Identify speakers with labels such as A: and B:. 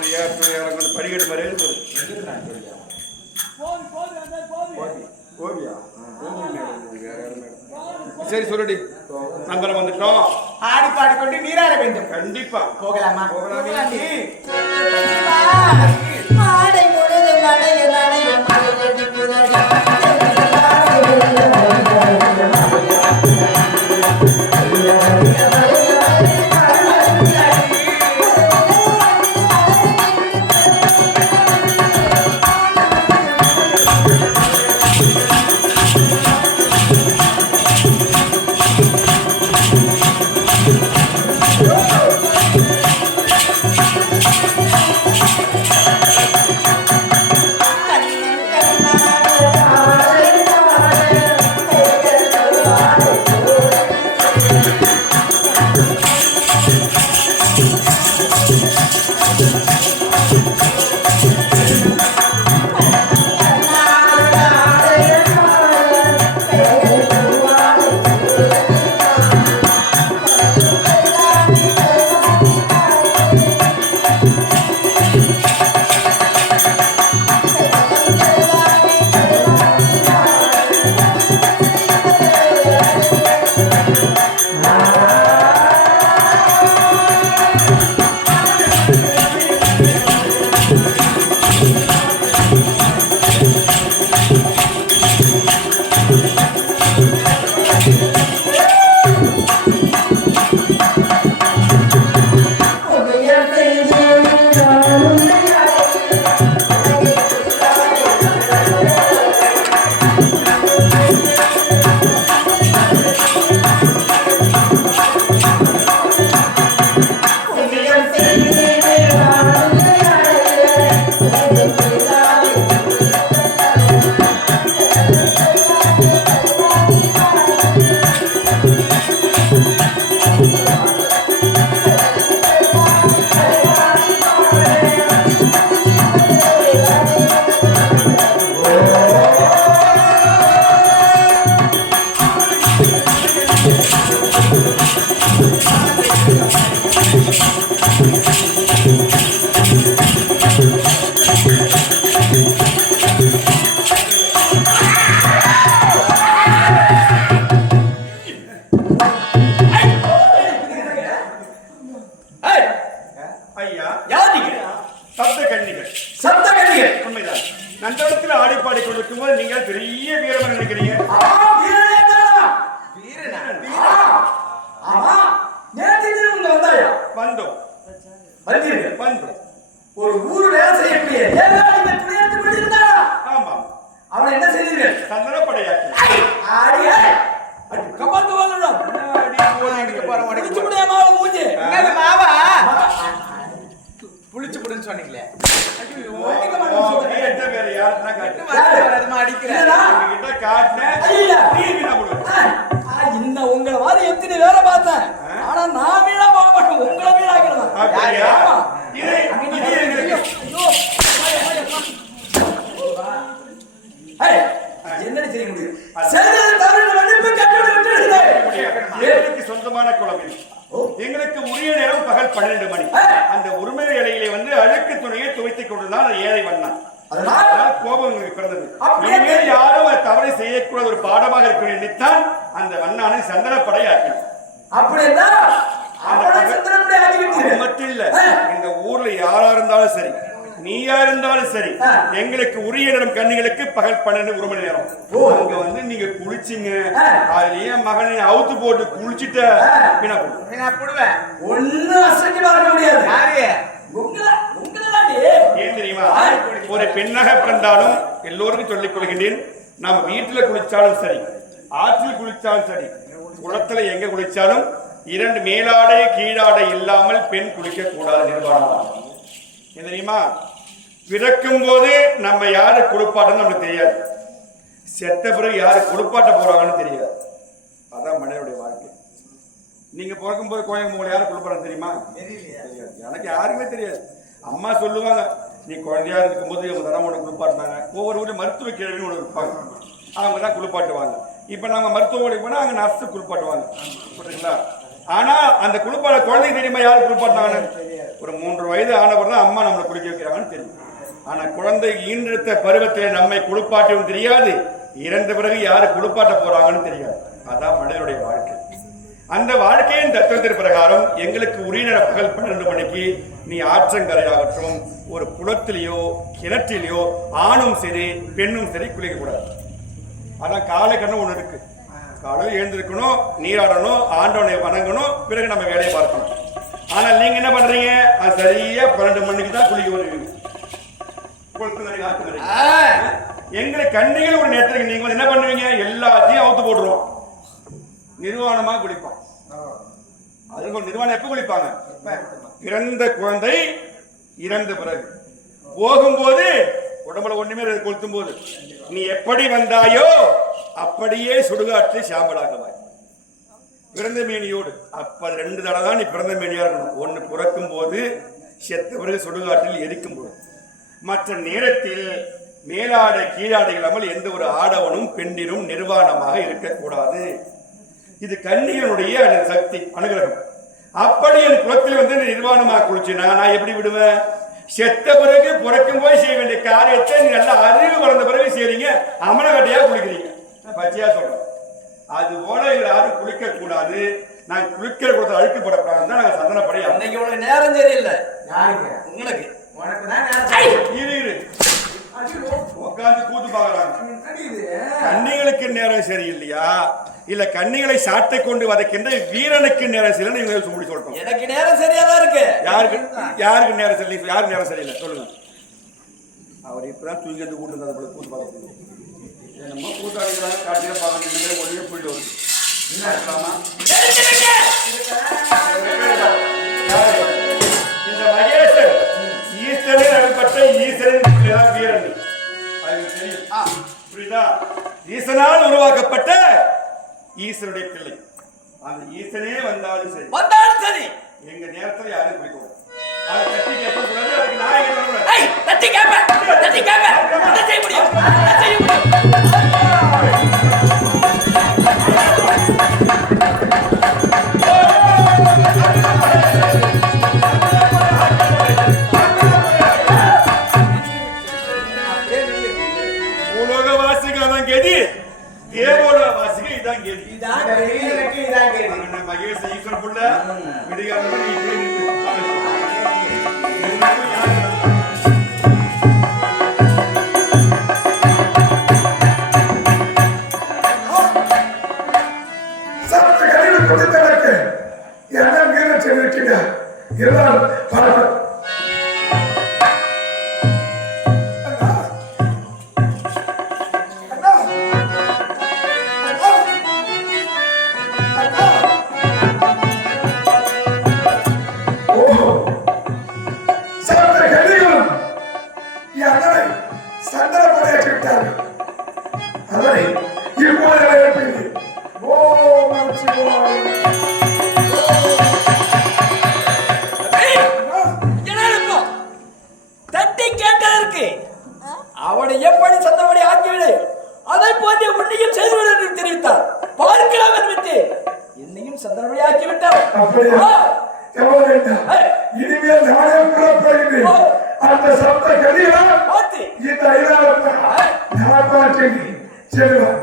A: பாரு ஏற்றம் இறங்கணும் படிக்கட்டு மாதிரி எழுது சரி சொல்லுடி. நம்பரம் வந்துட்டோம்.
B: ஆடி பாடிக்கொண்டு நீராட வேண்டும்.
A: கண்டிப்பா.
B: போகலாமா.
A: போகலாமே.
B: ஆமா நேற்று தினம் இங்க வந்தாயா
A: வந்தோம்
B: வந்தீர்கள்
A: வந்தோம்
B: ஒரு ஊரு வேலை செய்யக்கூடிய ஏழாடி கொண்டிருந்தாரா
A: ஆமாம்
B: அவனை என்ன செய்தீர்கள்
A: சந்தனப்படையாக்கி
B: ஆடியே அடி கமாந்து வரணும் அடிச்சு முடியாம அவளை மூஞ்சி
C: மாவா புளிச்சு புடுன்னு சொன்னீங்களே அடிக்கிறேன்
A: காட்டினேன்
B: ஐயா.
A: நீ வீணா போடுவேன்
B: ஆ, இந்த உங்களை மாதிரி எத்தனை வேலை பார்த்தேன். ஆனா நான் வீணா பார்க்க மாட்டேன். உங்களை ஏய், என்னடி செய்ய முடியும்?
A: சொந்தமான இது. எங்களுக்கு உரிய நேரம் பகல் பன்னிரண்டு மணி. அந்த உரிமை இலையிலே வந்து அழுக்கு துணையை துவைத்துக் கொண்டுதான் ஏழை வந்தான்.
B: அதனால்
A: கோபம் பிறந்தது. யாரும் தவறை செய்யக்கூடாத ஒரு பாடமாக இருக்கும் எண்ணித்தான் அந்த வண்ணானை சந்தனப்படை ஆக்கினான்
B: விட்டீர்கள்
A: மட்டும் இல்ல. இந்த ஊர்ல யாரா இருந்தாலும் சரி நீயா இருந்தாலும் சரி. எங்களுக்கு உரிய நேரம் கண்ணுகளுக்கு பகல் பன்னெண்டு ஒரு மணி நேரம்.
B: ஓ.
A: அங்க வந்து நீங்க குளிச்சிங்க.
B: ஆ.
A: அதுலயே மகனை அவுத்து போட்டு குளிச்சுட்ட. வீணா
C: புடுவேன்.
B: ஒண்ணும் அசைஞ்சு பார்க்க முடியாது.
C: யாரு?
B: உங்களை உங்களதாண்டி.
A: ஏன் தெரியுமா? ஒரு பெண்ணாக பிறந்தாலும் எல்லோருக்கும் சொல்லிக் கொள்கின்றேன் நாம் வீட்டுல குளிச்சாலும் சரி ஆற்றில் குளித்தாலும் சரி. குளத்துல எங்க குளிச்சாலும் இரண்டு மேலாடை கீழாடை இல்லாமல் பெண் குளிக்க கூடாது நிர்வாகம் தெரியுமா? பிறக்கும் போது நம்ம யாரு குளிப்பாட்டன்னு நமக்கு தெரியாது. செத்த பிறகு யாரு குளிப்பாட்ட போறாங்கன்னு தெரியாது. அதான் மனிதனுடைய வாழ்க்கை. நீங்க பிறக்கும்போது குழந்தைங்க உங்களை யாரு குளிப்பாட்ட தெரியுமா? தெரியாது. எனக்கு யாருமே தெரியாது. அம்மா சொல்லுவாங்க நீ குழந்தையா இருக்கும்போது அவங்க தரம் உனக்கு குளிப்பாட்டினாங்க. ஒவ்வொரு ஊர்லயும் மருத்துவ கேள்வின்னு ஒன்று இருப்பாங்க. அவங்க தான் குளிப்பாட்டுவாங்க. இப்போ நம்ம மருத்துவமனைக்கு போனால் அங்கே நர்ஸு குளிப்பாட்டுவாங்க. புரியுதுங்களா? ஆனால் அந்த குளிப்பாட குழந்தைக்கு தெரியுமா யாரு குளிப்பாட்டாங்கன்னு ஒரு மூன்று வயது ஆனவர் தான் அம்மா நம்மளை குளிக்க வைக்கிறாங்கன்னு தெரியும். ஆனால் குழந்தை ஈன்றெடுத்த பருவத்தில் நம்மை குளிப்பாட்டவும் தெரியாது. இறந்த பிறகு யார் குளிப்பாட்ட போகிறாங்கன்னு தெரியாது. அதான் மனிதனுடைய வாழ்க்கை. அந்த வாழ்க்கையின் தத்துவத்தின் பிரகாரம் எங்களுக்கு உரிய பகல் பன்னெண்டு மணிக்கு நீ ஆற்றங்கரையாகட்டும் ஒரு குளத்திலேயோ கிணற்றிலேயோ ஆணும் சரி பெண்ணும் சரி குளிக்கக்கூடாது. அதான் காலை கண்ணு ஒண்ணு இருக்கு. காலையில் எழுந்திருக்கணும் நீராடணும் ஆண்டவனை வணங்கணும் பிறகு நம்ம வேலையை பார்க்கணும். ஆனால் நீங்க என்ன பண்றீங்க? அது சரியா பன்னெண்டு மணிக்கு தான் குளிக்க வருவீங்க எங்களை கண்ணிகள் ஒரு நேரத்துக்கு நீங்க வந்து என்ன பண்ணுவீங்க? எல்லாத்தையும் அவுத்து போட்டுருவோம். நிர்வாணமா குளிப்போம். அதுக்கு நிர்வாணம் எப்ப குளிப்பாங்க? பிறந்த குழந்தை இறந்த பிறகு. போகும்போது உடம்புல ஒண்ணுமே கொளுத்தும் போது நீ எப்படி வந்தாயோ அப்படியே சுடுகாற்று சாம்பலாகவாய் பிறந்த மேனியோடு அப்ப ரெண்டு தடவை தான் நீ பிறந்த மேனியா இருக்கணும். ஒன்னு பிறக்கும் போது செத்த சுடுகாட்டில் எரிக்கும் போது மற்ற நேரத்தில் மேலாடை கீழாடை இல்லாமல் எந்த ஒரு ஆடவனும் பெண்ணினும் நிர்வாணமாக இருக்கக்கூடாது. இது கன்னியனுடைய சக்தி அனுகிரகம். அப்படி என் குலத்தில் வந்து நிர்வாணமாக குளிச்சுனா நான் எப்படி விடுவேன்? செத்த பிறகு பிறக்கும் போய் செய்ய வேண்டிய காரியத்தை நீ நல்லா அறிவு வளர்ந்த பிறகு செய்றீங்க. அமலகட்டையா குளிக்கிறீங்க. பச்சையா சொல்றேன். அது போல இதுல யாரும் குளிக்க கூடாது. நான் குளிக்கிற குளத்தில் அழுக்கப்படக்கூடாது தான் நாங்கள் சந்தனப்படி
B: இன்னைக்கு உனக்கு நேரம் சரியில்லை.
C: யாருக்கு
B: உங்களுக்கு.
C: உனக்கு தான் நேரம்
A: இரு இரு. உட்காந்து கூத்து பாக்குறாங்க? கன்னிகளுக்கு நேரம் சரியில்லையா? இல்ல கன்னிகளை சாட்டை கொண்டு வதைக்கின்ற வீரனுக்கு நேரம் சரியில்லை நீங்க சொல்லி சொல்றோம்.
B: எனக்கு நேரம் சரியா தான் இருக்கு.
A: யாருக்கு? யாருக்கு நேரம் சரியில்லை? யாருக்கு நேரம் சரியில்லை? சொல்லுங்க. அவர் இப்பதான் தூங்கி வந்து கூட்டு வந்தது போல கூத்து பார்க்க நம்ம கூட்டாளிகளாக காட்டில பார்க்கணும் ஒளிய போயிட்டு வருது. என்ன? இருக்கலாமா புரியுதா ஈசனால் உருவாக்கப்பட்ட ஈசனுடைய பிள்ளை. அந்த ஈசனே வந்தாலும் சரி.
B: வந்தாலும் சரி. இப்போ தட்டி கேட்டதற்கு அவனை எப்படி சந்தபடி ஆக்கிவிடு? அதை போன்ற உன்னையும் செய்துவிடு என்று தெரிவித்தார். பார்க்கலாம் என்று என்னையும் சந்தனபடி ஆக்கிவிட்டார்.
D: இனிமேல் நானே புறப்படுகிறேன். அந்த சப்த கதியா இந்த நான்
B: செல்வார்